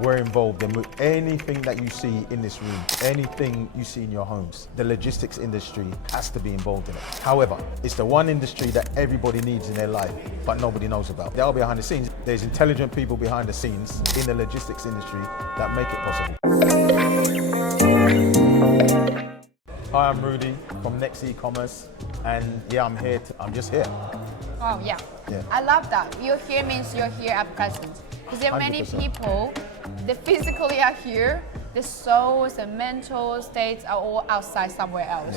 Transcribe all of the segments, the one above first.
we're involved in anything that you see in this room, anything you see in your homes. The logistics industry has to be involved in it. However, it's the one industry that everybody needs in their life, but nobody knows about. They are behind the scenes. There's intelligent people behind the scenes in the logistics industry that make it possible. Hi, I'm Rudee from NeX eCommerce, and yeah, I'm just here. Oh yeah. I love that. You're here means you're here at present. Because there are many 100%. people that physically are here, the souls and mental states are all outside somewhere else.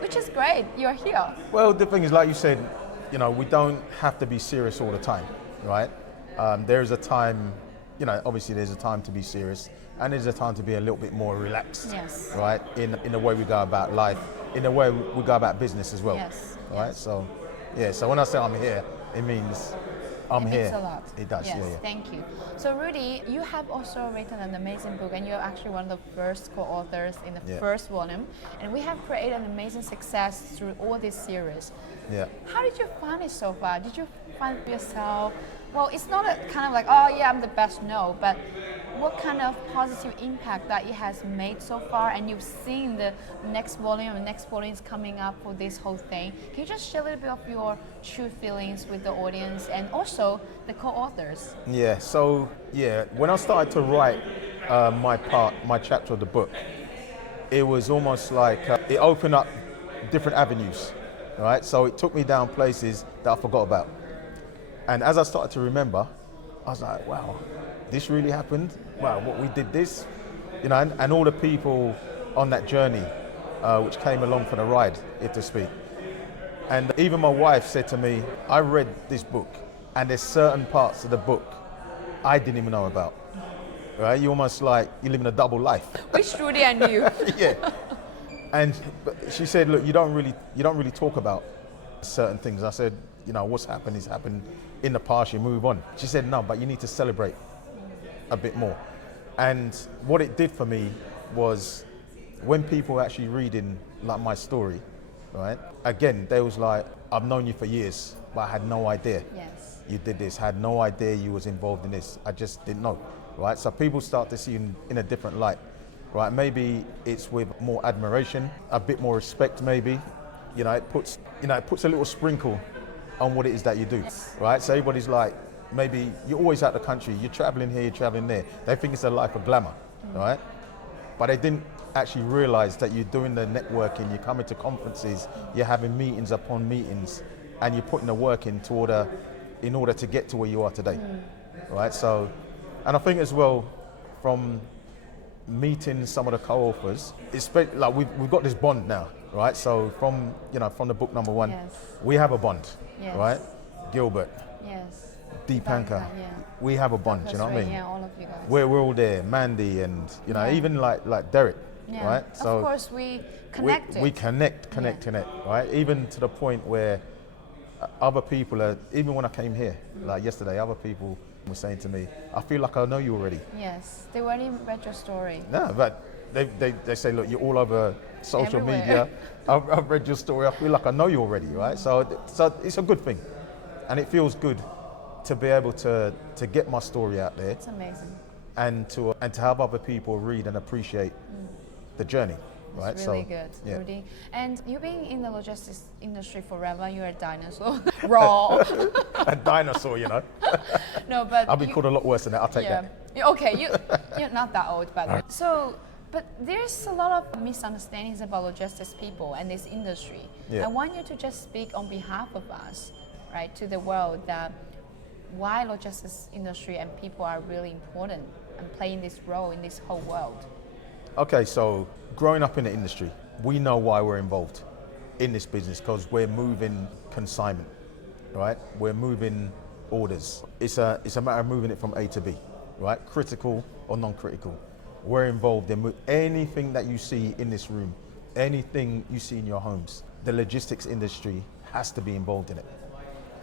Which is great, you're here. Well, the thing is, like you said, you know, we don't have to be serious all the time, right? There's a time, you know, obviously there's a time to be serious, and there's a time to be a little bit more relaxed, Yes. right? In the way we go about life, in the way we go about business as well, Yes. right? Yes. So, yeah, so when I say I'm here, it means I'm here. It means a lot. It does, yes, yeah. Thank you. So Rudee, you have also written an amazing book, and you're actually one of the first co-authors in the first volume. And we have created an amazing success through all this series. Yeah. How did you find it so far? Did you find yourself, well, it's not a kind of like, oh yeah, I'm the best, no, but what kind of positive impact that it has made so far, and you've seen the next volume is coming up for this whole thing. Can you just share a little bit of your true feelings with the audience and also the co-authors? Yeah, so yeah, when I started to write my chapter of the book, it was almost like it opened up different avenues, right? So it took me down places that I forgot about. And as I started to remember, I was like, wow, this really happened? Wow, what we did this? You know, and all the people on that journey which came along for the ride, if to speak. And even my wife said to me, I read this book, and there's certain parts of the book I didn't even know about, right? You almost like, you're living a double life. Which Rudee I knew. Yeah. And she said, look, you don't really talk about certain things. I said, you know, what's happened is happened in the past, you move on. She said, no, but you need to celebrate a bit more. And what it did for me was when people were actually reading like my story, right? Again, they was like, I've known you for years, but I had no idea you did this, had no idea you was involved in this. I just didn't know, right? So people start to see you in a different light, right? Maybe it's with more admiration, a bit more respect maybe. You know, it puts a little sprinkle on what it is that you do, right? So everybody's like, maybe you're always out the country, you're traveling here, you're traveling there. They think it's a life of glamour, right? But they didn't actually realize that you're doing the networking, you're coming to conferences, you're having meetings upon meetings, and you're putting the work in order to get to where you are today, right? So, and I think as well, from meeting some of the co-authors, it's like we've got this bond now, right? So from the book number one, we have a bond, right? Gilbert, Deepanka, we have a bond. You know what I mean? Yeah, all of you guys. We're all there. Mandy and even like Derek, right? So of course we connect. We connect, right? Even to the point where other people are. Even when I came here, like yesterday, other people were saying to me, "I feel like I know you already." Yes, they already read your story. No, but they say, "Look, you're all over social media. I've read your story. I feel like I know you already, right?" So it's a good thing, and it feels good to be able to get my story out there. It's amazing. And to have other people read and appreciate the journey, right? It's really good, Rudee. And you've been in the logistics industry forever. You're a dinosaur. Raw. A dinosaur, you know. No, but I've been called a lot worse than that. I'll take that. Okay, you're not that old, but so. But there's a lot of misunderstandings about logistics people and this industry. I want you to just speak on behalf of us, right, to the world, that why logistics industry and people are really important and playing this role in this whole world. Okay, so growing up in the industry, we know why we're involved in this business, because we're moving consignment, right? We're moving orders. It's a matter of moving it from A to B, right? Critical or non-critical. We're involved in anything that you see in this room, anything you see in your homes. The logistics industry has to be involved in it.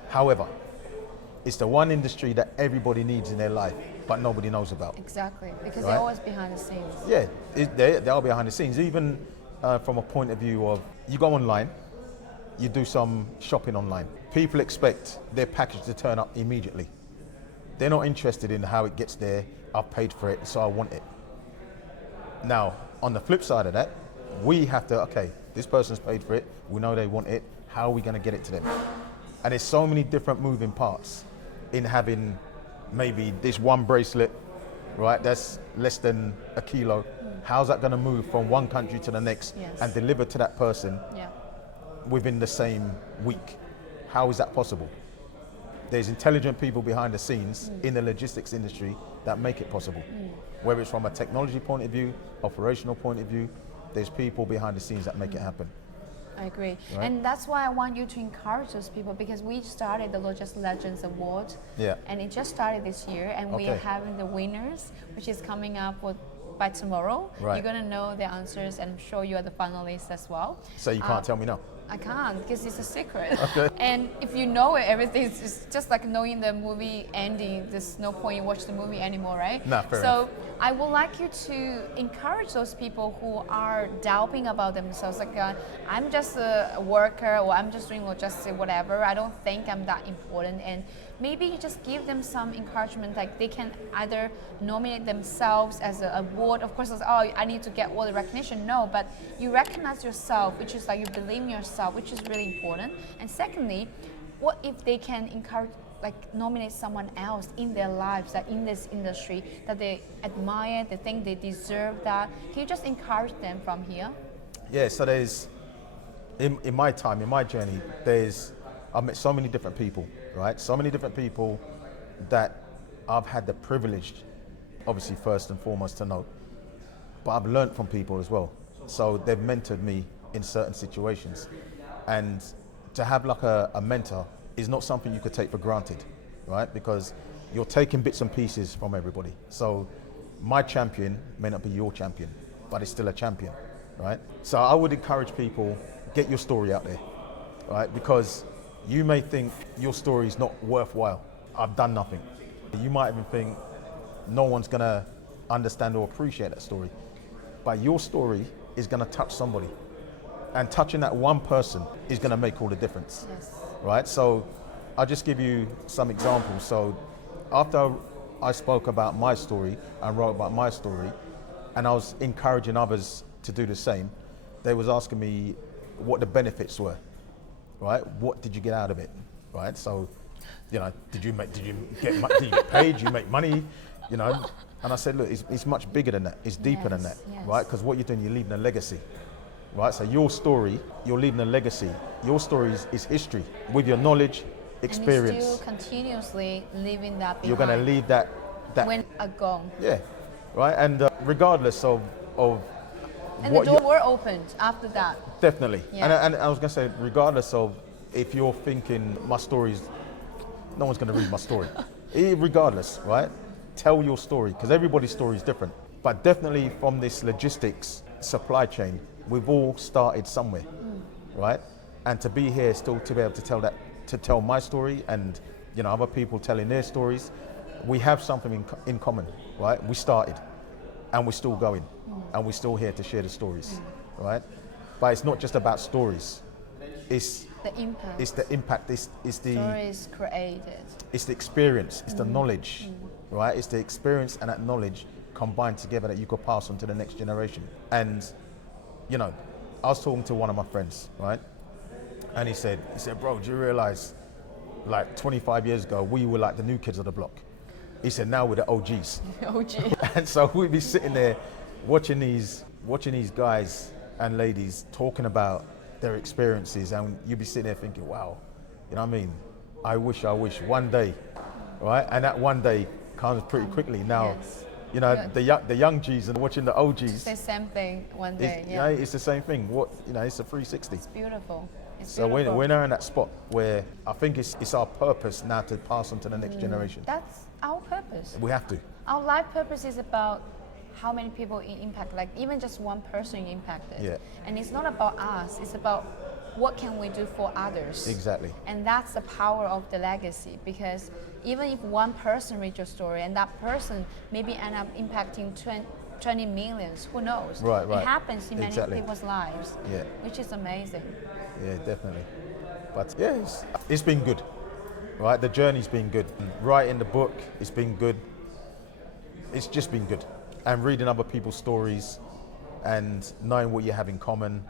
However, it's the one industry that everybody needs in their life, but nobody knows about. Exactly, because they're always behind the scenes. Yeah, they are behind the scenes. Even from a point of view of, you go online, you do some shopping online. People expect their package to turn up immediately, They're not interested in how it gets there. I've paid for it, so I want it. Now, on the flip side of that, we have to, okay, this person's paid for it. We know they want it. How are we going to get it to them? And there's so many different moving parts in having maybe this one bracelet, right? That's less than a kilo. How's that going to move from one country to the next and deliver to that person within the same week? How is that possible? There's intelligent people behind the scenes in the logistics industry that make it possible. Whether it's from a technology point of view, operational point of view, there's people behind the scenes that make it happen. I agree. Right? And that's why I want you to encourage those people, because we started the Logistics Legends Award, and it just started this year, and we are having the winners, which is coming up by tomorrow. Right. You're going to know the answers, and I'm sure you are the finalists as well. So you can't tell me no? I can't, because it's a secret. Okay. And if you know it, everything is just like knowing the movie ending. There's no point in watching the movie anymore, right? Nah, fair so enough. I would like you to encourage those people who are doubting about themselves. Like, I'm just a worker, or I'm just doing logistics, whatever. I don't think I'm that important. And maybe you just give them some encouragement, like they can either nominate themselves as an award. Of course, it's, oh, I need to get all the recognition. No, but you recognize yourself, which is like you believe in yourself, which is really important. And secondly, what if they can encourage, like nominate someone else in their lives, that in this industry, that they admire, they think they deserve that? Can you just encourage them from here? Yeah, so there's, in my time, in my journey, I've met so many different people, right? So many different people that I've had the privilege, obviously first and foremost, to know. But I've learned from people as well. So they've mentored me in certain situations. And to have like a mentor is not something you could take for granted, right? Because you're taking bits and pieces from everybody. So my champion may not be your champion, but it's still a champion, right? So I would encourage people, get your story out there, right? Because you may think your story is not worthwhile. I've done nothing. You might even think no one's gonna understand or appreciate that story. But your story is gonna touch somebody. And touching that one person is gonna make all the difference, right? So I'll just give you some examples. So after I spoke about my story and wrote about my story, and I was encouraging others to do the same, they was asking me what the benefits were. Right? What did you get out of it? Right? So, you know, did you get paid? Did you make money? You know? And I said, look, it's much bigger than that. It's deeper than that, right? Because what you're doing, you're leaving a legacy, right? So your story, you're leaving a legacy. Your story is history with your knowledge, experience. And you're still continuously leaving that behind. You're going to leave that when are gone. Yeah, right? And regardless of and the door were opened after that. Definitely. And I was going to say, regardless of if you're thinking my story's, no one's going to read my story. Regardless, right? Tell your story, because everybody's story is different. But definitely from this logistics supply chain, we've all started somewhere, right? And to be here still to be able to tell my story and, you know, other people telling their stories, we have something in common, right? We started and we're still going and we're still here to share the stories, right? But it's not just about stories. It's the impact. It's the impact. It's the stories created. It's the experience. It's the knowledge, right? It's the experience and that knowledge combined together that you could pass on to the next generation. And, you know, I was talking to one of my friends, right? And he said, bro, do you realize, like 25 years ago, we were like the new kids of the block. He said, now we're the OGs. OG. And so we'd be sitting there watching these guys and ladies talking about their experiences, and you'd be sitting there thinking, wow, you know what I mean? I wish one day, right? And that one day comes pretty quickly. Now, you know, the young G's and watching the OGs. It's the same thing one day, yeah. It's the same thing. It's a 360. It's beautiful. So we're now in that spot where I think it's our purpose now to pass on to the next generation. That's our purpose. We have to. Our life purpose is about how many people impact, like even just one person impacted. Yeah. And it's not about us, it's about what can we do for others. Exactly. And that's the power of the legacy, because even if one person reads your story and that person maybe end up impacting 20 millions, who knows? Right. It happens in many Exactly. people's lives, which is amazing. Yeah, definitely. But yeah, it's been good, right? The journey's been good. Writing the book, it's been good. It's just been good. And reading other people's stories and knowing what you have in common,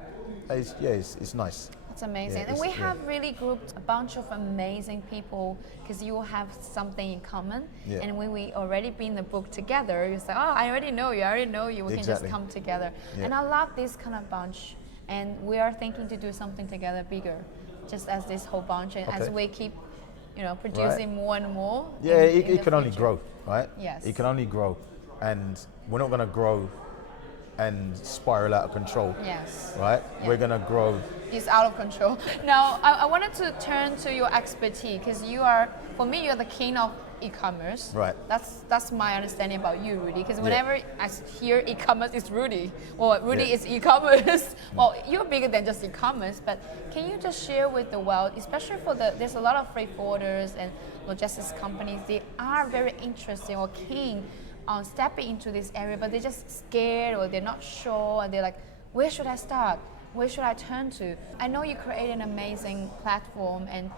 it's nice. It's amazing. Yeah, and we have really grouped a bunch of amazing people because you have something in common. Yeah. And when we already been in the book together, you say, oh, I already know you. We can just come together. Yeah. And I love this kind of bunch. And we are thinking to do something together bigger, just as this whole bunch. And as we keep, producing more and more. Yeah, it can only grow, right? Yes. It can only grow. And we're not going to grow and spiral out of control. Yes. Right? Yeah. We're going to grow. It's out of control. Now, I wanted to turn to your expertise because for me, you're the king of e-commerce. Right. That's my understanding about you, Rudee. Because whenever I hear e-commerce, it's Rudee. Well, Rudee is e-commerce. Well, you're bigger than just e-commerce, but can you just share with the world, especially there's a lot of freight forwarders and logistics companies, they are very interested or keen on stepping into this area, but they're just scared or they're not sure, and they're like, where should I start? Where should I turn to? I know you create an amazing platform and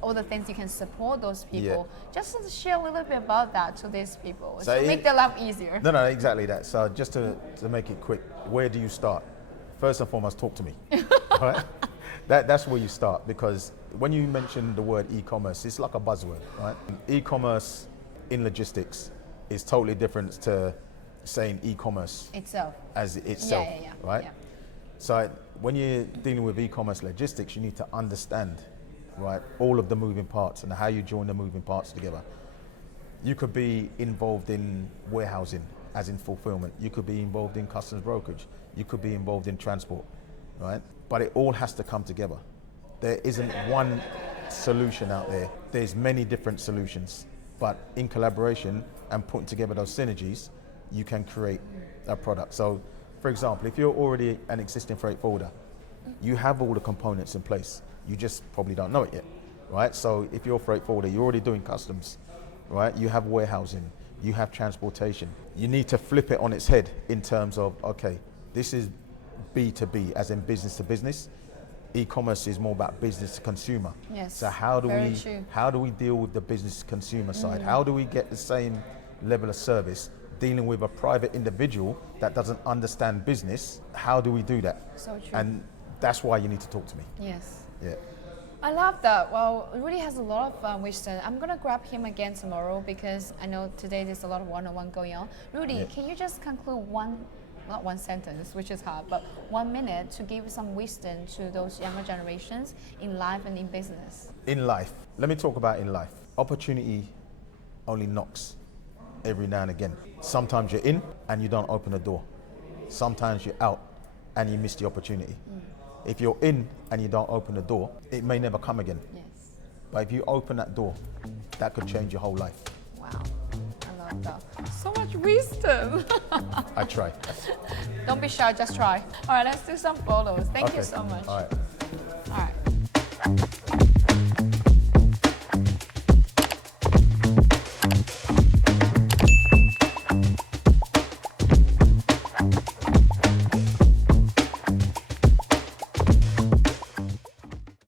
all the things you can support those people. Yeah. Just to share a little bit about that to these people, to make their life easier. No, exactly that. So just to make it quick, where do you start? First and foremost, talk to me. Right? That's where you start, because when you mention the word e-commerce, it's like a buzzword, right? E-commerce in logistics is totally different to saying e-commerce itself. As itself, right? Yeah. So when you're dealing with e-commerce logistics, you need to understand, right, all of the moving parts and how you join the moving parts together. You could be involved in warehousing, as in fulfillment. You could be involved in customs brokerage. You could be involved in transport, right? But it all has to come together. There isn't one solution out there. There's many different solutions, but in collaboration and putting together those synergies, you can create a product. So, for example, if you're already an existing freight forwarder, you have all the components in place. You just probably don't know it yet, right? So if you're a freight forwarder, you're already doing customs, right? You have warehousing, you have transportation. You need to flip it on its head in terms of, okay, this is B2B, as in business to business. E-commerce is more about business to consumer. Yes. So how do we deal with the business to consumer side? How do we get the same level of service dealing with a private individual that doesn't understand business? How do we do that? So true. And that's why you need to talk to me. Yes. Yeah. I love that. Well, Rudee has a lot of wisdom. I'm going to grab him again tomorrow because I know today there's a lot of one-on-one going on. Rudee, can you just conclude not one sentence, which is hard, but 1 minute to give some wisdom to those younger generations in life and in business? In life, let me talk about in life. Opportunity only knocks every now and again. Sometimes you're in and you don't open the door. Sometimes you're out and you miss the opportunity. If you're in and you don't open the door, it may never come again. Yes. But if you open that door, that could change your whole life. Wow, I love that. So much wisdom. I try. Don't be shy, just try. All right, let's do some photos. Thank you so much. All right. All right.